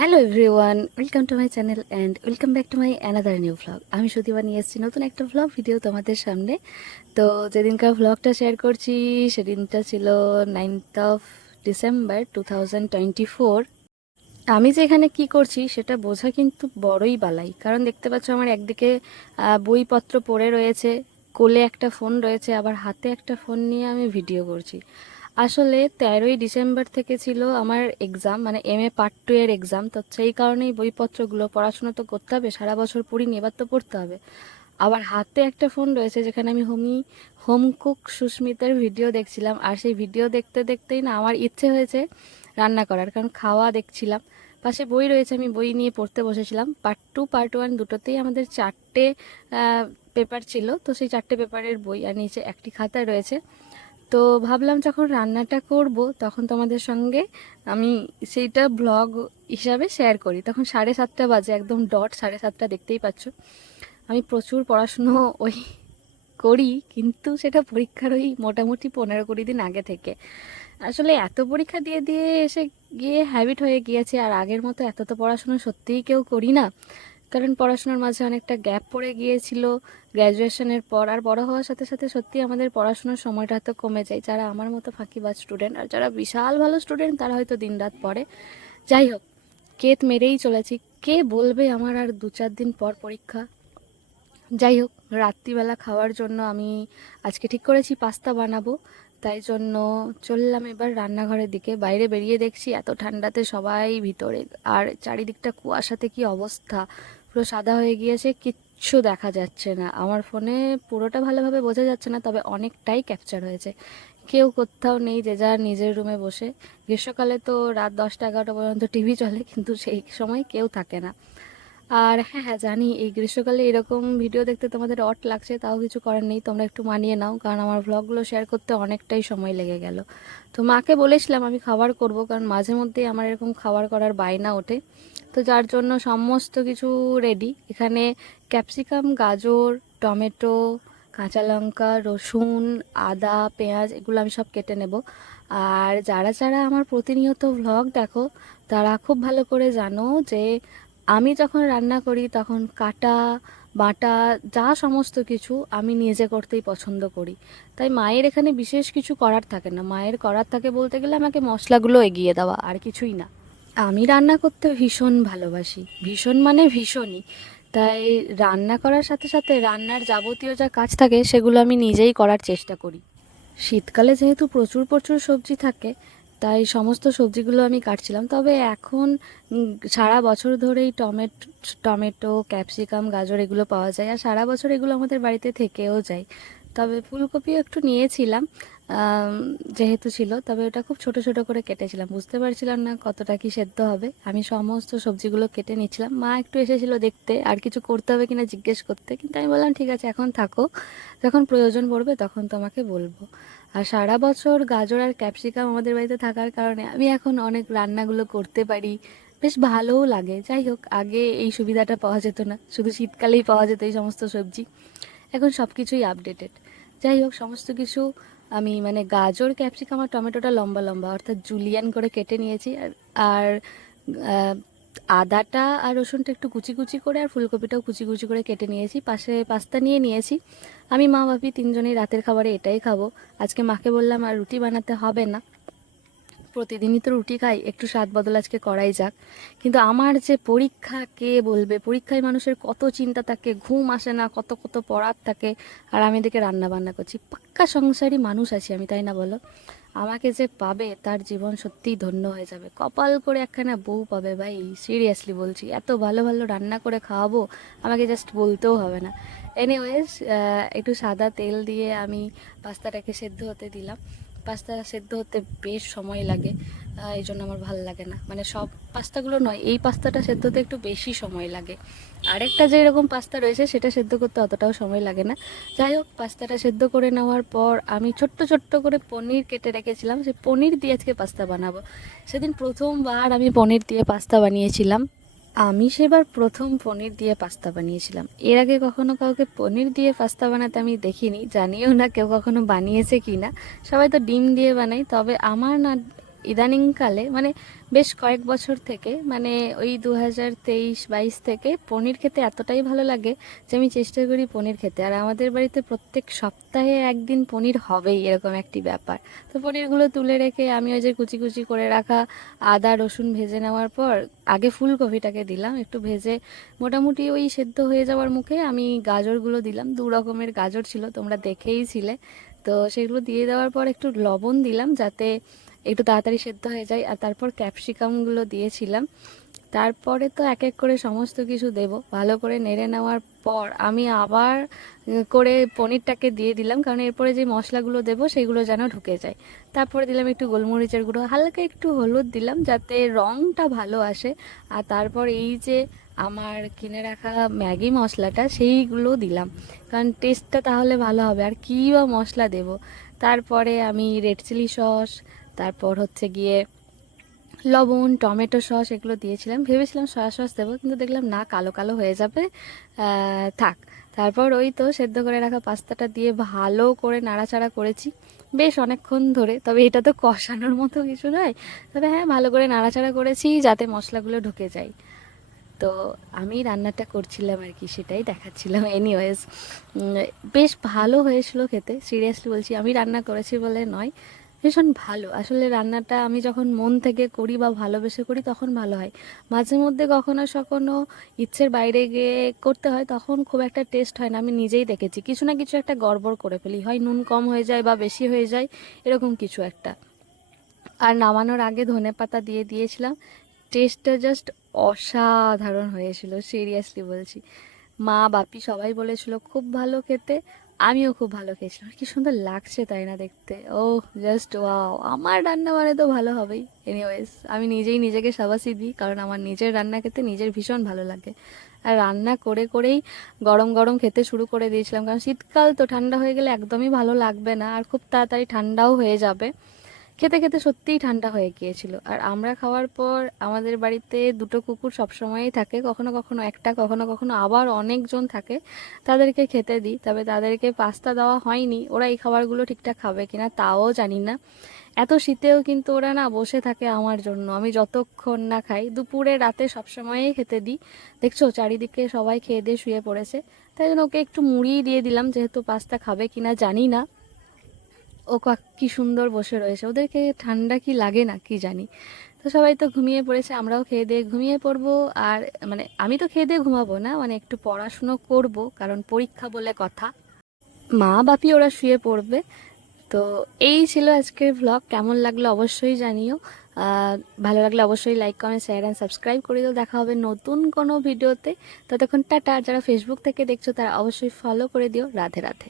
Hello everyone, welcome to my channel and welcome back to my another new vlog. আমি সুদীপা নিয়ে এসেছি নতুন একটা ভ্লগ ভিডিও তোমাদের সামনে। তো যেদিনকার ভ্লগটা শেয়ার করছি সেদিনটা ছিল 9th অফ ডিসেম্বর 2024। আমি যে এখানে কি করছি সেটা বোঝা কিন্তু বড়ই বালাই, কারণ দেখতে পাচ্ছ আমার একদিকে বইপত্র পড়ে রয়েছে, কোলে একটা ফোন রয়েছে, আবার হাতে একটা ফোন নিয়ে আমি ভিডিও করছি। আসলে 13ই ডিসেম্বর থেকে ছিল আমার এক্সাম, মানে MA পার্ট 2 এর এক্সাম। তো সেই কারণেই বইপত্রগুলো পড়াশোনা তো করতে হবে, সারা বছর পড়িনি, এবার তো পড়তে হবে। আবার হাতে একটা ফোন রয়েছে যেখানে আমি হোম কুক সুস্মিতার ভিডিও দেখছিলাম, আর সেই ভিডিও দেখতে দেখতেই না আমার ইচ্ছে হয়েছে রান্না করার, কারণ খাওয়া দেখছিলাম। পাশে বই রয়েছে, আমি বই নিয়ে পড়তে বসেছিলাম। পার্ট 2 পার্ট 1 দুটোতেই আমাদের 4টে পেপার ছিল, তো সেই 4টে পেপারের বই আর নিচে একটি খাতা রয়েছে। তো ভাবলাম যখন রান্নাটা করব তখন তোমাদের সঙ্গে আমি সেইটা ব্লগ হিসাবে শেয়ার করি। তখন 7:30 বাজে, একদম ডট 7:30, দেখতেই পাচ্ছ। আমি প্রচুর পড়াশুনো ওই করি, কিন্তু সেটা পরীক্ষার ওই মোটামুটি 15-20 দিন আগে থেকে। আসলে এত পরীক্ষা দিয়ে দিয়ে এসে গিয়ে হ্যাবিট হয়ে গিয়েছে, আর আগের মতো এত তো পড়াশুনো সত্যিই কেউ করি না, কারণ পড়াশোনার মাঝে অনেকটা গ্যাপ পড়ে গিয়েছিল গ্র্যাজুয়েশনের পর। আর বড় হওয়ার সাথে সাথে সত্যি আমাদের পড়াশোনার সময়টা তো কমে যায়, যারা আমার মতো ফাঁকিবাজ স্টুডেন্ট। আর যারা বিশাল ভালো স্টুডেন্ট তারা হয়তো দিনরাত পড়ে। যাই হোক, কেত মেরেই চলেছি। কে বলবে আমার আর 2-4 দিন পর পরীক্ষা। যাই হোক, রাত্রিবেলা খাওয়ার জন্য আমি আজকে ঠিক করেছি পাস্তা বানাবো। তাই জন্য চললাম এবার রান্নাঘরের দিকে। বাইরে বেরিয়ে দেখছি এত ঠান্ডাতে সবাই ভিতরে, আর চারিদিকটা কুয়াশাতে কি অবস্থা, পুরো সাদা হয়ে গিয়েছে, কিচ্ছু দেখা যাচ্ছে না। আমার ফোনে পুরোটা ভালোভাবে বোঝা যাচ্ছে না, তবে অনেকটাই ক্যাপচার হয়েছে। কেউ কোথাও নেই, যে যার নিজের রুমে বসে। গ্রীষ্মকালে তো রাত 10টা 11টা পর্যন্ত টিভি চলে, কিন্তু সেই সময় কেউ থাকে না। আর হ্যাঁ হ্যাঁ, জানি এই গ্রীষ্মকালে এরকম ভিডিও দেখতে তোমাদের অট লাগছে, তাও কিছু করার নেই, তোমরা একটু মানিয়ে নাও, কারণ আমার ভ্লগগুলো শেয়ার করতে অনেকটাই সময় লেগে গেল। তো মাকে বলেছিলাম আমি খাবার করব, কারণ মাঝে মধ্যেই আমার এরকম খাবার করার বায়না ওঠে। তো যার জন্য সমস্ত কিছু রেডি। এখানে ক্যাপসিকাম, গাজর, টমেটো, কাঁচা লঙ্কা, রসুন, আদা, পেঁয়াজ, এগুলো আমি সব কেটে নেব। আর যারা যারা আমার প্রতিনিয়ত ভ্লগ দেখো তারা খুব ভালো করে জানো যে আমি যখন রান্না করি তখন কাটা বাটা যা সমস্ত কিছু আমি নিজে করতেই পছন্দ করি। তাই মায়ের এখানে বিশেষ কিছু করার থাকে না, মায়ের করার থাকে বলতে গেলে আমাকে মশলাগুলো এগিয়ে দেওয়া, আর কিছুই না। আমি রান্না করতে ভীষণ ভালোবাসি, ভীষণ মানে ভীষণই। তাই রান্না করার সাথে সাথে রান্নার যাবতীয় যা কাজ থাকে সেগুলো আমি নিজেই করার চেষ্টা করি। শীতকালে যেহেতু প্রচুর প্রচুর সবজি থাকে, তাই সমস্ত সবজিগুলো আমি কাটছিলাম। তবে এখন সারা বছর ধরেই টমেটো, ক্যাপসিকাম, গাজর এগুলো পাওয়া যায়, আর সারা বছর এগুলো আমাদের বাড়িতে থেকেও যায়। তবে ফুলকপিও একটু নিয়েছিলাম, আম, যেহেতু ছিল, তবে ওটা খুব ছোট ছোট করে কেটেছিলাম, বুঝতে পারছিলাম না কতটা কি সেদ্ধ হবে। আমি সমস্ত সবজিগুলো কেটে নিচ্ছিলাম, মা একটু এসেছিল দেখতে আর কিছু করতে হবে কিনা জিজ্ঞেস করতে, কিন্তু আমি বললাম ঠিক আছে এখন থাকো, যখন প্রয়োজন পড়বে তখন তোমাকে বলবো। আর সারা বছর গাজর আর ক্যাপসিকাম আমাদের বাড়িতে থাকার কারণে আমি এখন অনেক রান্নাগুলো করতে পারি, বেশ ভালোও লাগে। যাই হোক, আগে এই সুবিধাটা পাওয়া যেত না, শুধু শীতকালেই পাওয়া যেত এই সমস্ত সবজি। এখন সব কিছুই আপডেটেড। যাই হোক, সমস্ত কিছু আমি মানে গাজর, ক্যাপসিকাম আর টমেটোটা লম্বা লম্বা অর্থাৎ জুলিয়ান করে কেটে নিয়েছি। আর আর আহ, আদাটা আর রসুনটা একটু কুচি কুচি করে, আর ফুলকপিটাও কুচি কুচি করে কেটে নিয়েছি। পাশে পাস্তা নিয়ে নিয়েছি। আমি মা ভাবি তিনজনেই রাতের খাবারে এটাই খাবো। আজকে মাকে বললাম আর রুটি বানাতে হবে না, প্রতিদিনই তো রুটি খাই, একটু স্বাদ বদল আজকে করাই যাক। কিন্তু আমার যে পরীক্ষা, কে বলবে, পরীক্ষায় মানুষের কত চিন্তা থাকে, ঘুম আসে না, কত কত পড়ার থাকে, আর আমি এদিকে রান্না বান্না করছি। পাক্কা সংসারী মানুষ আছি আমি, তাই না বলো? আমাকে যে পাবে তার জীবন সত্যিই ধন্য হয়ে যাবে, কপাল করে একখানা বউ পাবে ভাই, সিরিয়াসলি বলছি। এত ভালো ভালো রান্না করে খাওয়াবো, আমাকে জাস্ট বলতেও হবে না। এনিওয়েজ, একটু সাদা তেল দিয়ে আমি পাস্তাটাকে সেদ্ধ হতে দিলাম। পাস্তা সেদ্ধ হতে বেশ সময় লাগে, এই জন্য আমার ভালো লাগে না, মানে সব পাস্তাগুলো নয়, এই পাস্তাটা সেদ্ধ হতে একটু বেশি সময় লাগে। আরেকটা যে এরকম পাস্তা রয়েছে সেটা সেদ্ধ করতে অতটাও সময় লাগে না। যাই হোক, পাস্তাটা সেদ্ধ করে নেওয়ার পর আমি ছোট্ট ছোট্ট করে পনির কেটে রেখেছিলাম, সেই পনির দিয়ে আজকে পাস্তা বানাবো। সেদিন প্রথমবার আমি পনির দিয়ে পাস্তা বানিয়েছিলাম। আমি সেবার প্রথম পনির দিয়ে পাস্তা বানিয়েছিলাম, এর আগে কখনো কাউকে পনির দিয়ে পাস্তা বানাতে আমি দেখিনি, জানিও না কেউ কখনো বানিয়েছে কি না। সবাই তো ডিম দিয়ে বানাই, তবে আমার না ইদানিংকালে মানে বেশ কয়েক বছর থেকে, মানে ওই 2023-22 থেকে পনির খেতে এতটাই ভালো লাগে যে আমি চেষ্টা করি পনির খেতে। আর আমাদের বাড়িতে প্রত্যেক সপ্তাহে একদিন পনির হবেই, এরকম একটি ব্যাপার। তো পনিরগুলো তুলে রেখে আমি ওই যে কুচি কুচি করে রাখা আদা রসুন ভেজে নেওয়ার পর আগে ফুলকপিটাকে দিলাম একটু ভেজে, মোটামুটি ওই সেদ্ধ হয়ে যাওয়ার মুখে আমি গাজরগুলো দিলাম। 2 রকমের গাজর ছিল, তোমরা দেখেইছিলে। তো সেগুলো দিয়ে দেওয়ার পর একটু লবণ দিলাম যাতে একটু তাড়াতাড়ি সেদ্ধ হয়ে যায়, আর তারপর ক্যাপসিকামগুলো দিয়েছিলাম। তারপরে তো এক এক করে সমস্ত কিছু দেব। ভালো করে নেড়ে নেওয়ার পর আমি আবার করে পনিরটাকে দিয়ে দিলাম, কারণ এরপরে যে মশলাগুলো দেবো সেগুলো যেন ঢুকে যায়। তারপরে দিলাম একটু গোলমরিচের গুঁড়ো, হালকা একটু হলুদ দিলাম যাতে রঙটা ভালো আসে। আর তারপর এই যে আমার কিনে রাখা ম্যাগি মশলাটা সেইগুলো দিলাম, কারণ টেস্টটা তাহলে ভালো হবে। আর কী বা মশলা দেব, তারপরে আমি রেড চিলি সস, তারপর হচ্ছে গিয়ে লবণ, টমেটো সস এগুলো দিয়েছিলাম। ভেবেছিলাম সয়া সস দেবো, কিন্তু দেখলাম না, কালো কালো হয়ে যাবে, থাক। তারপর ওই তো সেদ্ধ করে রাখা পাস্তাটা দিয়ে ভালো করে নাড়াচাড়া করেছি বেশ অনেকক্ষণ ধরে। তবে এটা তো কষানোর মতো কিছু নয়, তবে হ্যাঁ ভালো করে নাড়াচাড়া করেছি যাতে মশলাগুলো ঢুকে যায়। তো আমি রান্নাটা করছিলাম আর কি, সেটাই দেখাচ্ছিলাম। এনিওয়েজ, বেশ ভালো হয়েছিল খেতে, সিরিয়াসলি বলছি। আমি রান্না করেছি বলে নয়, ভীষণ ভালো। আসলে রান্নাটা আমি যখন মন থেকে করি বা ভালোবেসে করি তখন ভালো হয়। মাঝে মধ্যে কখনো সখনো ইচ্ছের বাইরে গিয়ে করতে হয়, তখন খুব একটা টেস্ট হয় না। আমি নিজেই দেখেছি কিছু না কিছু একটা গড়বড় করে ফেলি, হয় নুন কম হয়ে যায় বা বেশি হয়ে যায়, এরকম কিছু একটা। আর নামানোর আগে ধনেপাতা দিয়ে দিয়েছিলাম, টেস্টটা জাস্ট অসাধারণ হয়েছিল, সিরিয়াসলি বলছি। মা বাপি সবাই বলেছিল খুব ভালো খেতে, আমিও খুব ভালো খেয়েছিলাম। কি সুন্দর লাগছে তাই না দেখতে, ও জাস্ট ওয়াও। আমার রান্না মানে তো ভালো হবেই। এনিওয়েজ, আমি নিজেই নিজেকে শাবাশি দিই, কারণ আমার নিজের রান্না খেতে নিজের ভীষণ ভালো লাগে। আর রান্না করে করেই গরম গরম খেতে শুরু করে দিয়েছিলাম, কারণ শীতকাল তো, ঠান্ডা হয়ে গেলে একদমই ভালো লাগবে না, আর খুব তাড়াতাড়ি ঠান্ডাও হয়ে যাবে। খেতে খেতে সত্যিই ঠান্ডা হয়ে গিয়েছিল। আর আমরা খাওয়ার পর আমাদের বাড়িতে 2টো কুকুর সবসময়ই থাকে, কখনো কখনো একটা, কখনো কখনো আবার অনেকজন থাকে। তাদেরকে খেতে দিই, তবে তাদেরকে পাস্তা দেওয়া হয়নি। ওরা এই খাবারগুলো ঠিকঠাক খাবে কিনা তাও জানি না। এত শীতেও কিন্তু ওরা না বসে থাকে আমার জন্য, আমি যতক্ষণ না খাই। দুপুরে রাতে সবসময়ই খেতে দিই। দেখছো চারিদিকে সবাই খেয়ে দিয়ে শুয়ে পড়েছে, তাই জন্য ওকে একটু মুড়িয়ে দিয়ে দিলাম, যেহেতু পাস্তা খাবে কিনা জানি না। ও কি সুন্দর বসে রয়েছে, ওদেরকে ঠান্ডা কি লাগে না কি জানি। তো সবাই তো ঘুমিয়ে পড়েছে, আমরাও খেয়ে দিয়ে ঘুমিয়ে পড়বো। আর মানে আমি তো খেয়ে দিয়ে ঘুমাবো না, মানে একটু পড়াশুনো করব, কারণ পরীক্ষা বলে কথা। মা বাপি ওরা শুয়ে পড়বে। তো এই ছিল আজকের ভ্লগ। কেমন লাগলো অবশ্যই জানিও। ভালো লাগলে অবশ্যই like comment share and subscribe করে দিও। দেখা হবে নতুন কোনো ভিডিওতে। ততক্ষণ টাটা। যারা ফেসবুক থেকে দেখছো তারা অবশ্যই ফলো করে দিও। রাধে রাধে।